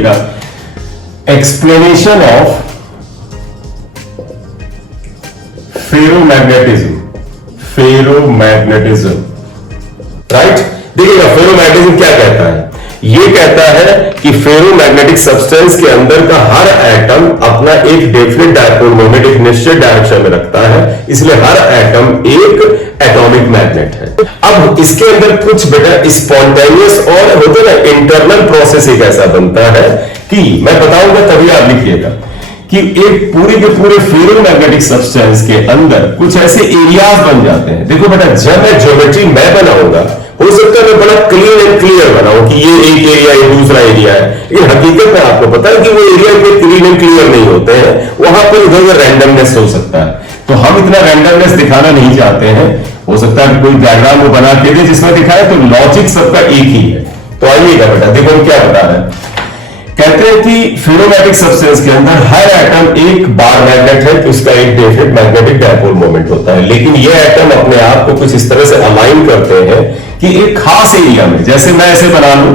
लिखा, explanation of ferromagnetism, ferromagnetism, right. देखिएगा ferromagnetism क्या कहता है, ये कहता है कि फेरोमैग्नेटिक सब्सटेंस के अंदर का हर एटम अपना एक डेफिनेट डायपोल मोमेंट एक निश्चित डायरेक्शन में रखता है, इसलिए हर एटम एक एटॉमिक मैग्नेट है। अब इसके अंदर कुछ बेटा स्पॉन्टेनियस और होते ना इंटरनल प्रोसेस एक ऐसा बनता है कि मैं बताऊंगा तभी आप लिखिएगा कि एक पूरे के पूरे फेरोमैग्नेटिक सब्सटेंस के अंदर कुछ ऐसे एरियाज बन जाते हैं। देखो बेटा जब मैं ज्योमेट्री मैं बनाऊंगा हो सकता है मैं बड़ा क्लीन एंड क्लियर बनाऊं कि ये एक एरिया ये दूसरा एरिया है, लेकिन हकीकत में आपको पता है कि वो एरिया इतने क्लीन एंड क्लियर नहीं होते हैं, वहां पर इधर उधर रैंडमनेस हो सकता है। तो हम इतना रैंडमनेस दिखाना नहीं चाहते हैं, हो सकता है कोई डायग्राम वो बना के दे जिसमें दिखाए, तो लॉजिक सबका एक ही है। तो आइएगा बेटा देखो हम क्या बता रहे हैं, कहते हैं कि फेरोमैग्नेटिक सब्सटेंस के अंदर हर एटम एक बार मैग्नेट है, तो इसका एक डेफिनेट मैग्नेटिक डायपोल मोमेंट होता है, लेकिन ये एटम अपने आप को कुछ इस तरह से अलाइन करते हैं कि एक खास एरिया में, जैसे मैं ऐसे बना लूं,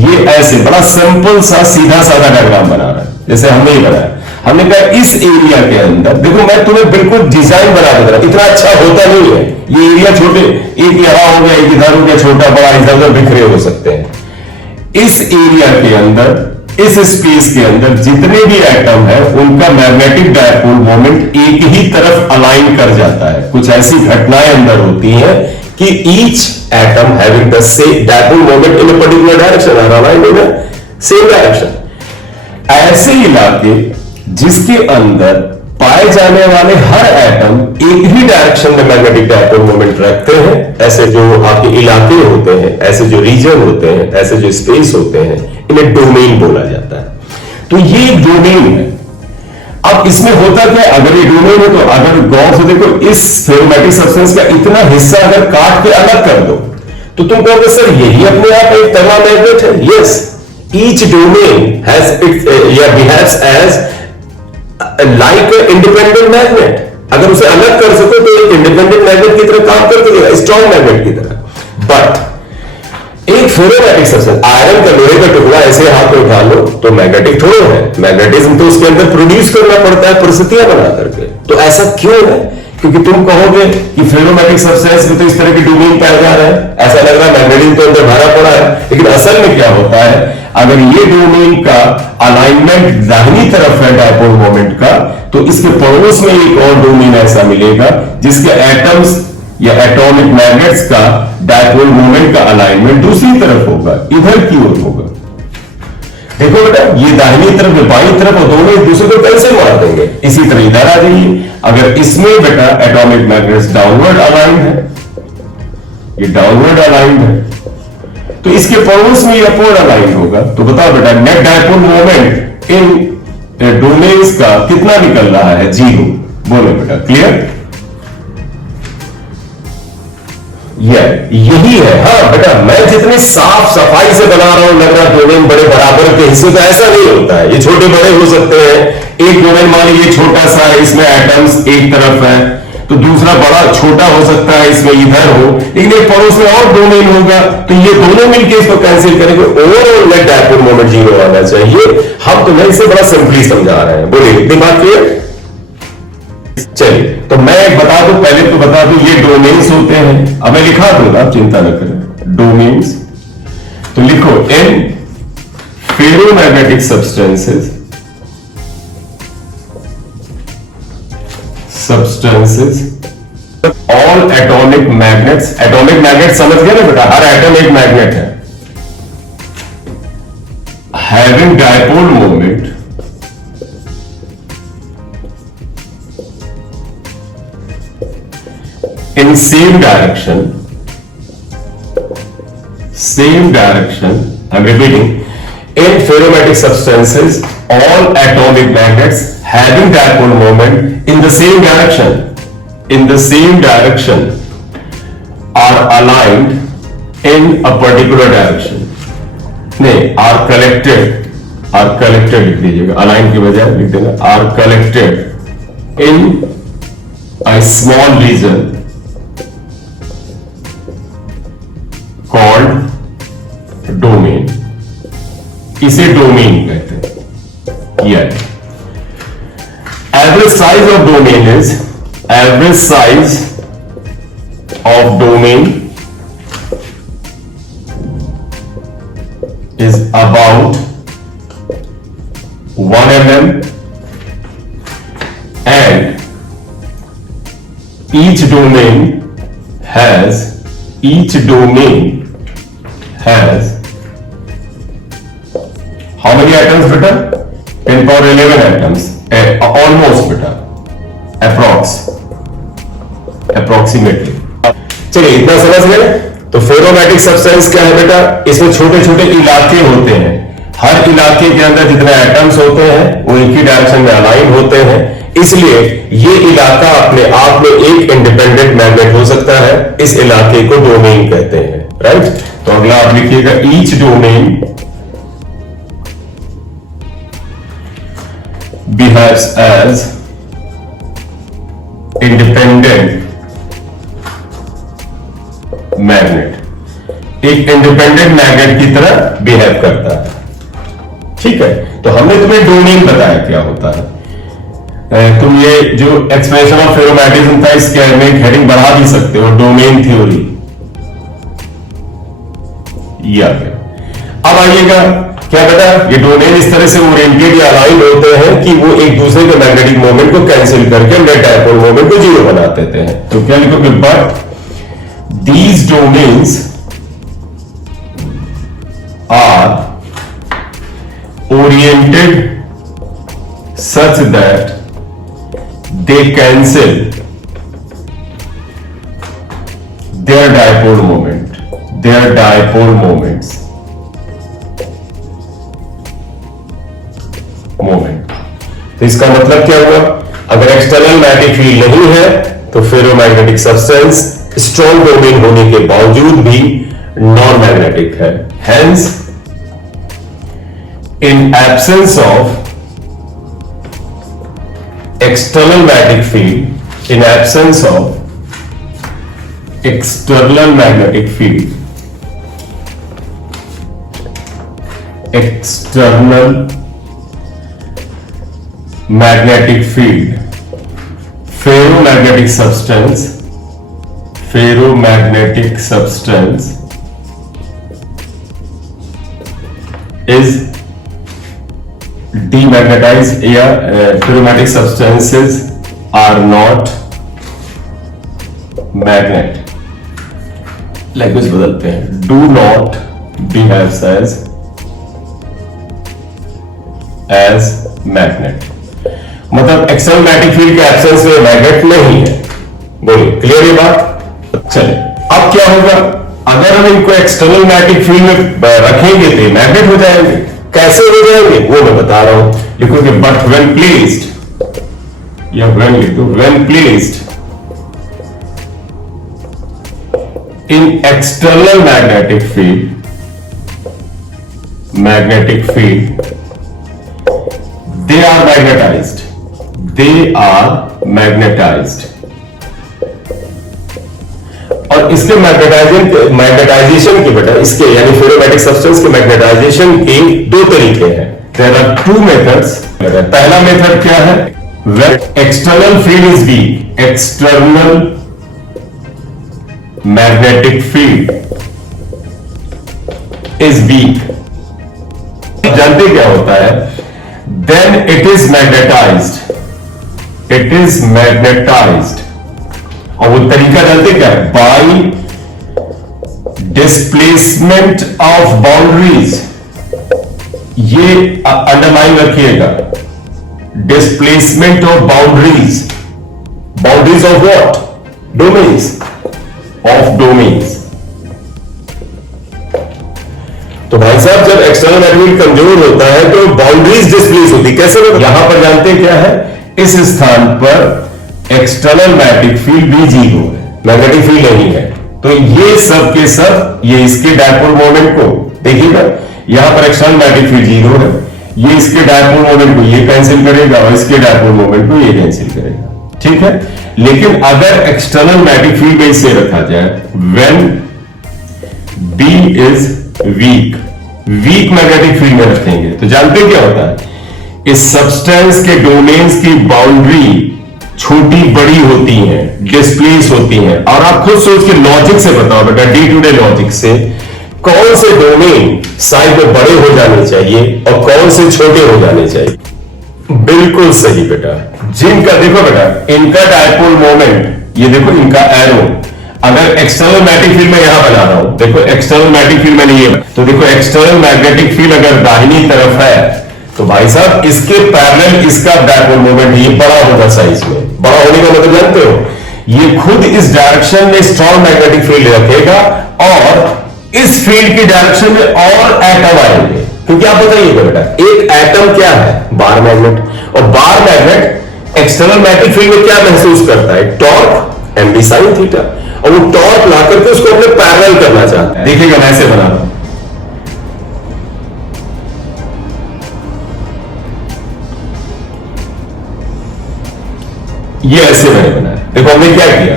ये ऐसे बड़ा सिंपल सा सीधा साधा डायग्राम बना रहा है, जैसे हमने ही बनाया। हमने कहा इस एरिया के अंदर देखो मैं तुम्हें बिल्कुल डिजाइन बना दे रहा, इतना अच्छा होता नहीं है, ये एरिया छोटे, एक यहां हो गया एक इधर हो गया, छोटा बड़ा इधर उधर बिखरे हो सकते हैं। इस एरिया के अंदर इस स्पेस के अंदर जितने भी एटम है उनका मैग्नेटिक डायपोल मोमेंट एक ही तरफ अलाइन कर जाता है। कुछ ऐसी घटनाएं अंदर होती हैं कि each atom having the same dipole moment in a particular direction are aligned in same direction. ऐसे इलाके जिसके अंदर पाए जाने वाले हर एटम एक ही डायरेक्शन में मैग्नेटिक डायपोल मोमेंट रखते हैं, ऐसे जो आपके इलाके होते हैं, ऐसे जो रीजन होते हैं, ऐसे जो स्पेस होते हैं, इन्हें डोमेन बोला जाता है। तो ये एक डोमेन है। अब इसमें होता क्या, अगर ये डोमेन है तो अगर गौर से देखो इस फेरोमैग्नेटिक सब्सटेंस का इतना हिस्सा अगर काट के अलग कर दो तो तुम कहोगे सर यही अपने आप एक तगड़ा मैग्नेट है। Yes, each domain has it या behaves as like independent magnet. अगर उसे अलग कर सको तो एक इंडिपेंडेंट मैग्नेट की तरह काम करते हैं, स्ट्रॉन्ग मैग्नेट की तरह। बट एक फेरोमैग्नेटिक सब्सटेंस, आयरन का लोहे का टुकड़ा ऐसे हाथ में उठा लो तो मैग्नेटिक थोड़ा है, मैग्नेटिज्म तो उसके अंदर प्रोड्यूस करना पड़ता है परिस्थितियां बना करके। तो ऐसा क्यों है, क्योंकि तुम कहोगे कि फेरोमैग्नेटिक सब्सटेंस में तो इस तरह की डोमेन पाया जा रहा है, ऐसा लग रहा है मैग्नेटिज्म तो अंदर भरा पड़ा है, लेकिन असल में क्या होता है, अगर ये डोमेन का अलाइनमेंट दाहिनी तरफ है डायपोल मोमेंट का, तो इसके पड़ोस में एक और डोमेन ऐसा मिलेगा जिसके एटम्स या एटॉमिक मैग्नेट्स का डायपोल मोमेंट का अलाइनमेंट दूसरी तरफ होगा, इधर की ओर होगा। देखो बेटा ये दाहिनी तरफ बाईं तरफ और दोनों एक दूसरे को कैसे मार देंगे, इसी तरह इधर आ जाइए। अगर इसमें बेटा एटॉमिक मैग्नेट्स डाउनवर्ड अलाइंड है, ये डाउनवर्ड अलाइंड है, तो इसके पड़ोस में ये अपवर्ड अलाइंड होगा। तो बताओ बेटा नेट डायपोल मोमेंट इन डोमेन्स का कितना निकल रहा है, 0। बोलो बेटा क्लियर, यही है। हाँ बेटा मैं जितनी साफ सफाई से बना रहा हूं लग रहा डोमेन बड़े बराबर के हिस्से, तो ऐसा नहीं होता है, ये छोटे बड़े हो सकते हैं। एक डोमेन मान लीजिए छोटा सा है, इसमें एटम्स एक तरफ है, तो दूसरा बड़ा छोटा हो सकता है, इसमें इधर हो, लेकिन एक पड़ोस में और डोमेन होगा, तो ये दोनों मिलकर इसको कैंसिल करेंगे, ओवरऑल नेट डायपोल मोमेंट 0 आना चाहिए। हम तुम्हें इसे बड़ा सिंपली समझा रहे हैं, बोलिए दिमाग क्लियर। चलिए तो मैं बता दूं, पहले तो बता दूं ये डोमेन्स होते हैं। अब मैं लिखा दूंगा, आप चिंता न करें, डोमेन्स। तो लिखो in ferromagnetic substances all atomic magnets. Atomic magnet समझ गए ना बेटा, हर एटम एक मैग्नेट है, having dipole moment in same direction, I'm repeating, in ferromagnetic substances all atomic magnets having dipole moment in the same direction are aligned in a particular direction, नहीं are collected लिख दीजिएगा, align की बजाय लिख देना are collected in a small region called domain. इसे domain कहें, size of domain is average size of domain is about 1 mm and each domain has how many atoms beta? 10 power 11 atoms, almost beta, approximately. चलिए इतना समझ गए। तो फेरोमैटिक substance क्या है बेटा? इसमें छोटे छोटे इलाके होते हैं, हर इलाके के अंदर जितने एटम्स होते हैं वो एक ही डायरेक्शन में अलाइन होते हैं, इसलिए ये इलाका अपने आप में एक इंडिपेंडेंट मैग्नेट हो सकता है। इस इलाके को डोमेन कहते हैं, राइट। तो अगला आप लिखिएगा each domain behaves as independent magnet, एक इंडिपेंडेंट मैग्नेट की तरह बिहेव करता है, ठीक है। तो हमने तुम्हें डोमेन बताया क्या होता है। तुम ये जो एक्सप्लेनेशन ऑफ फेरोमैग्नेटिज्म था इसके में हेडिंग बढ़ा भी सकते हो, डोमेन थ्योरी। ये आ गया। अब आइएगा क्या बेटा, ये डोमेन इस तरह से ओरिएंटेड या अलाइन होते हैं कि वो एक दूसरे के मैग्नेटिक मोमेंट को कैंसिल करके नेट डायपोल मोमेंट को जीरो बना देते हैं। तो क्या लिखोगे, but these domains are oriented such that they cancel their dipole moments। तो इसका मतलब क्या हुआ, अगर एक्सटर्नल मैग्नेटिक फील्ड नहीं है तो फेरोमैग्नेटिक सब्सटेंस स्ट्रॉन्ग डोमेन होने के बावजूद भी नॉन मैग्नेटिक है। Hence in absence of external magnetic field, in absence of external magnetic field, ferromagnetic substance is demagnetized, या ferromagnnetic substances are not magnet। Language बदलते हैं, do not behave as magnet, मतलब external magnetic field के absence में magnet नहीं है। बोलिए, clear ये बात? चलिए, अब क्या होगा, अगर हम इनको एक्सटर्नल मैग्नेटिक फील्ड में रखेंगे तो मैग्नेट हो जाएंगे। कैसे हो जाएंगे वो मैं बता रहा हूं, लिखोगे बट व्हेन प्लेस्ड, या व्हेन लिखो, when placed in external magnetic field they are magnetized। और इसके मैग्नेटाइजेशन की बेटा, इसके यानी फेरोमैग्नेटिक सब्सटेंस के मैग्नेटाइजेशन के दो तरीके हैं। There are two methods. पहला मेथड क्या है, when external field is weak, external magnetic field is weak, जानते क्या होता है, देन इट इज मैग्नेटाइज्ड, और वो तरीका जानते क्या है, बाय डिस्प्लेसमेंट ऑफ बाउंड्रीज। ये अंडरलाइन रखिएगा, displacement of boundaries of what, domains, of domains. तो भाई साहब, जब एक्सटर्नल मैग्नेट कमजोर होता है तो बाउंड्रीज डिस्प्लेस होती, कैसे? यहां पर जानते क्या है, इस स्थान पर एक्सटर्नल मैग्नेटिक फील्ड भी जीरो है, मैग्नेटिक फील्ड नहीं है। तो ये सब के सब, ये इसके डायपोल मोमेंट को देखिएगा, यहां पर एक्सटर्नल मैग्नेटिक फील्ड जीरो है, ये इसके डायपोल मोमेंट को ये कैंसिल करेगा और इसके डायपोल मोमेंट को ये कैंसिल करेगा, ठीक है। लेकिन अगर एक्सटर्नल मैग्नेटिक फील्ड में इसे रखा जाए, when B is weak magnetic field में रखेंगे तो जानते क्या होता है इस सब्सटेंस के डोमेन्स की बाउंड्री छोटी बड़ी होती है, डिस्प्लेस होती है। और आप खुद सोच के लॉजिक से बताओ बेटा, डे टू डे लॉजिक से, कौन से डोमेन साइज में बड़े हो जाने चाहिए और कौन से छोटे हो जाने चाहिए? बिल्कुल सही बेटा। जिनका देखो बेटा, इनका डायपोल मोमेंट, ये देखो इनका एरो, अगर एक्सटर्नल मैग्नेटिक फील्ड में यहां बना रहा हूं, देखो एक्सटर्नल मैग्नेटिक फील्ड में नहीं है, तो देखो एक्सटर्नल मैग्नेटिक फील्ड अगर दाहिनी तरफ है तो भाई साहब इसके पैरेलल इसका डायपोल मोमेंट ये बड़ा होगा साइज में। बड़ा होने का मतलब जानते हो, ये खुद इस डायरेक्शन में स्ट्रॉन्ग मैग्नेटिक फील्ड रखेगा और इस फील्ड की डायरेक्शन में और एटम आएंगे। क्योंकि आप बताइएगा बेटा, एक एटम क्या है? Bar magnet. और bar magnet external magnetic field में क्या महसूस करता है? Torque, M D sine theta. और वो टॉर्क ला करके उसको अपने पैरेलल करना चाहता है। देखिएगा मैं ऐसे बना रहा हूं, ये ऐसे मैंने बनाया। देखो हमने क्या किया,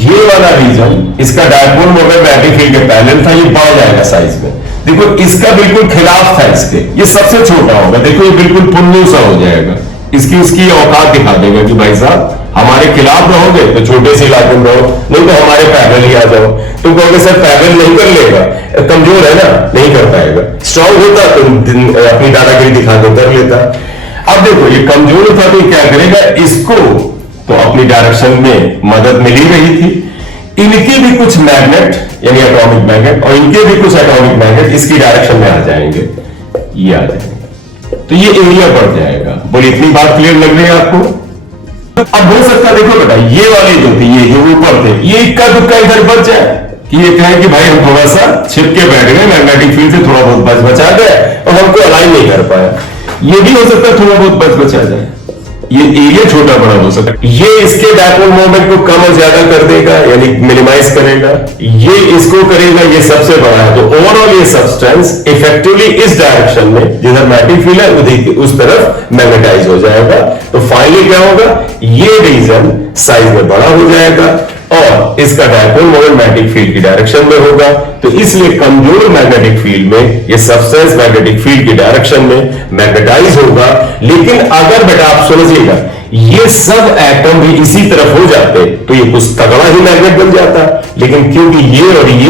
ये वाला रीजन इसका डायपोल मोमेंट मैग्नेटिक फील्ड के पैरेलल था, ये बढ़ जाएगा साइज में। देखो इसका बिल्कुल खिलाफ था इसके, ये सबसे छोटा होगा। देखो ये बिल्कुल पुन्नू सा हो जाएगा। इसकी उसकी औकात दिखा देगा कि भाई साहब हमारे खिलाफ रहोगे तो छोटे से इलाके में रहो, नहीं तो हमारे पैरेलल ही आ जाओ। तुम कहोगे सर पैरेलल नहीं कर लेगा, कमजोर है ना, नहीं कर पाएगा। स्ट्रांग होता तो अपनी दादागिरी दिखा के कर लेता। अब देखो ये कमजोर था तो क्या करेगा, इसको तो अपनी डायरेक्शन में मदद मिल ही रही थी। इनके भी कुछ मैग्नेट यानी एटॉमिक मैग्नेट और इनके भी कुछ एटॉमिक मैग्नेट इसकी डायरेक्शन में आ जाएंगे, ये आ जाएंगे, तो ये एरिया बढ़ जाएगा। बोलिए इतनी बात क्लियर लग रही है आपको? अब हो सकता है देखो बेटा, ये वाली जो थी, ये जो ऊपर थे, ये इक्का दुक्का इधर बच जाए कि ये कहे कि भाई हम थोड़ा सा छिपके बैठ गए, मैग्नेटिक फील्ड से थोड़ा बहुत बचा गए और हमको अलाइन नहीं कर पाया। ये भी हो सकता है थोड़ा बहुत बचा जाए, ये एरिया छोटा बड़ा हो सकता है। ये इसके डायपोल मोमेंट को कम और ज्यादा कर देगा यानी मिनिमाइज करेगा, ये इसको करेगा, ये सबसे बड़ा है। तो ओवरऑल ये सब्सटेंस इफेक्टिवली इस डायरेक्शन में जिधर मैग्नेटिक फील्ड है उस तरफ मैग्नेटाइज हो जाएगा। तो फाइनली क्या होगा, ये रीजन साइज में बड़ा हो जाएगा और इसका डायपोल मोमेंट मैग्नेटिक फील्ड की डायरेक्शन में होगा। तो इसलिए कमजोर मैग्नेटिक फील्ड में ये सब्सटेंस मैग्नेटिक फील्ड की डायरेक्शन में मैग्नेटाइज होगा। लेकिन अगर बेटा आप समझिएगा, ये सब एटम भी इसी तरफ हो जाते तो ये कुछ तगड़ा ही मैग्नेट बन जाता। लेकिन क्योंकि ये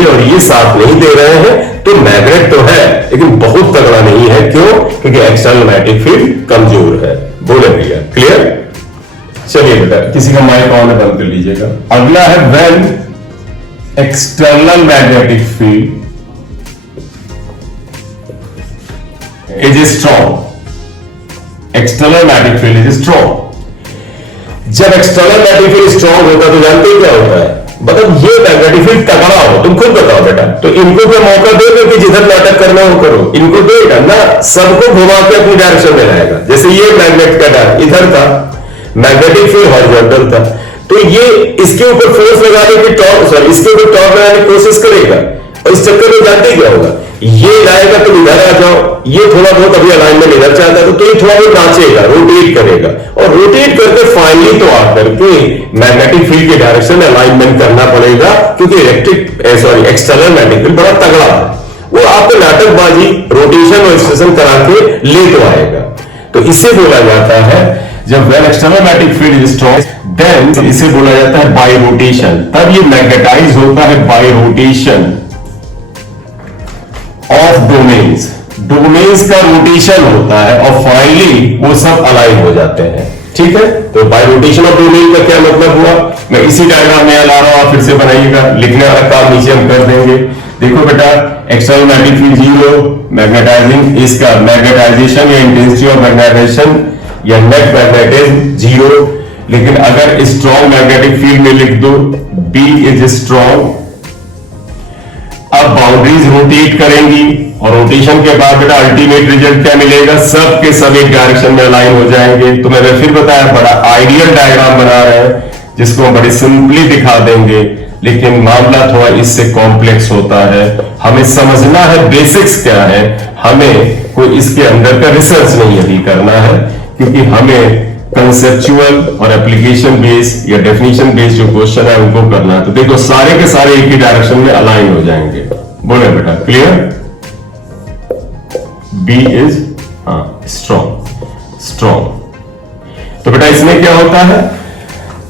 और ये साथ नहीं दे रहे हैं तो मैग्नेट तो है लेकिन बहुत तगड़ा नहीं है। क्यों? क्योंकि एक्सटर्नल मैग्नेटिक फील्ड कमजोर है। बोले भैया क्लियर? चलिए बेटा किसी का माइक ऑन बंद कर लीजिएगा। अगला है when external magnetic field is strong. External magnetic field is strong. जब एक्सटर्नल मैग्नेटिक फील्ड स्ट्रॉन्ग होता है तो जानते हैं क्या होता है? मतलब ये मैग्नेटिक फील्ड तगड़ा हो, तुम खुद बताओ बेटा। तो इनको क्या मौका देगा कि जिधर नाटक करना हो करो? इनको देगा ना, सबको घुमा के अपनी डायरेक्शन में लाएगा। जैसे ये मैग्नेट का डायरेक्शन इधर था, मैग्नेटिक फील्ड हॉरिजॉन्टल था, तो ये इसके ऊपर फोर्स लगाने की इसके ऊपर टॉर्क लगाने की कोशिश करेगा और इस चक्कर में जानते क्या होगा, ये लाएगा तुम इधर आ जाओ, ये थोड़ा बहुत अभी अलाइनमेंट इधर चाहता है तो ये थोड़ा बहुत नाचेगा, रोटेट करेगा और रोटेट करके फाइनली तो आकर के मैग्नेटिक फील्ड के डायरेक्शन में अलाइनमेंट करना पड़ेगा। क्योंकि एक्सटर्नल मैग्नेटिक फील्ड बड़ा तगड़ा है, वो आपको नाटकबाजी रोटेशन और स्टेशन करा के ले तो आएगा। तो इसे बोला जाता है जब well external magnetic field is strong then इसे बोला जाता है बाय रोटेशन। तब ये मैग्नेटाइज होता है bye rotation of domains. Domains का रोटेशन होता है और फाइनली वो सब अलाइन हो जाते हैं। ठीक है, तो बाय रोटेशन ऑफ डोमेन का क्या मतलब हुआ, मैं इसी डायग्राम में ला रहा हूं, आप फिर से बनाइएगा। लिखने वाला काम नीचे हम कर देंगे। देखो बेटा एक्सटर्नल मैग्नेटिक फील्ड 0, मैग्नेटाइजिंग इसका मैग्नेटाइजेशन या इंटेंसिटी ऑफ मैग्नेटाइजेशन या नेट मैग्नेटिज्म 0। लेकिन अगर स्ट्रॉन्ग मैग्नेटिक फील्ड में लिख दो B इज स्ट्रॉन्ग। अब बाउंड्रीज रोटेट करेंगी और रोटेशन के बाद बेटा अल्टीमेट रिजल्ट क्या मिलेगा, सब के सब एक डायरेक्शन में अलाइन हो जाएंगे। तो मैंने फिर बताया बड़ा आइडियल डायग्राम बना रहे हैं जिसको हम बड़ी सिंपली दिखा देंगे, लेकिन मामला थोड़ा इससे कॉम्प्लेक्स होता है। हमें समझना है बेसिक्स क्या है, हमें कोई इसके अंदर का रिसर्च नहीं अभी करना है क्योंकि हमें कंसेप्चुअल और एप्लीकेशन बेस या डेफिनेशन बेस जो क्वेश्चन है उनको करना है। तो देखो सारे के सारे एक ही डायरेक्शन में अलाइन हो जाएंगे। बोले बेटा clear? B is strong. Strong. तो बेटा इसमें क्या होता है,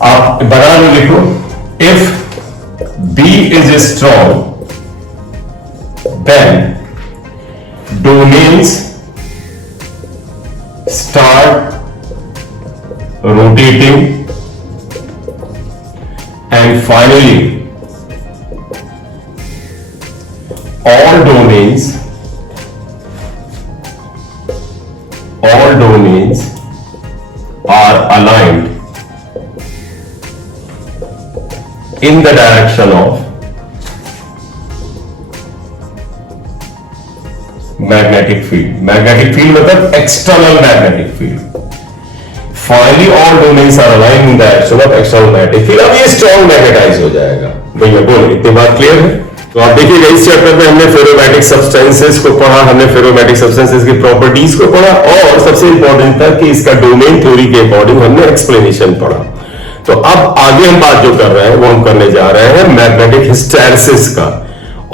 आप बना लो, लिखो, if B is strong then domains start rotating and finally all domains are aligned in the direction of magnetic field. Magnetic field मतलब external magnetic field. Finally all domains are aligned in the direction of external magnetic field. अब ये strong magnetise हो जाएगा। भैया बोलो, इतनी बात clear है? तो आप देखिएगा इस चैप्टर में हमने फेरोमैग्नेटिक सब्सटेंसेस को पढ़ा, हमने फेरोमैग्नेटिक सब्सटेंसेस की प्रॉपर्टीज को पढ़ा, और सबसे इंपॉर्टेंट था कि इसका डोमेन थ्योरी के अकॉर्डिंग हमने एक्सप्लेनेशन पढ़ा। तो अब आगे हम बात जो कर रहे हैं वो हम करने जा रहे हैं मैग्नेटिक हिस्टैरिसीस का।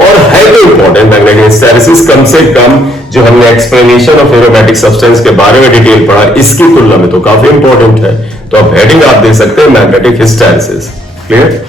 और है तो इंपॉर्टेंट मैग्नेटिक हिस्टैरिसीस, कम से कम जो हमने एक्सप्लेनेशन ऑफ फेरोमैग्नेटिक सब्सटेंस के बारे में डिटेल पढ़ा, इसकी तुलना में तो काफी इंपॉर्टेंट है। तो अब हेडिंग आप दे सकते हैं मैग्नेटिक हिस्टैरिसीस। क्लियर?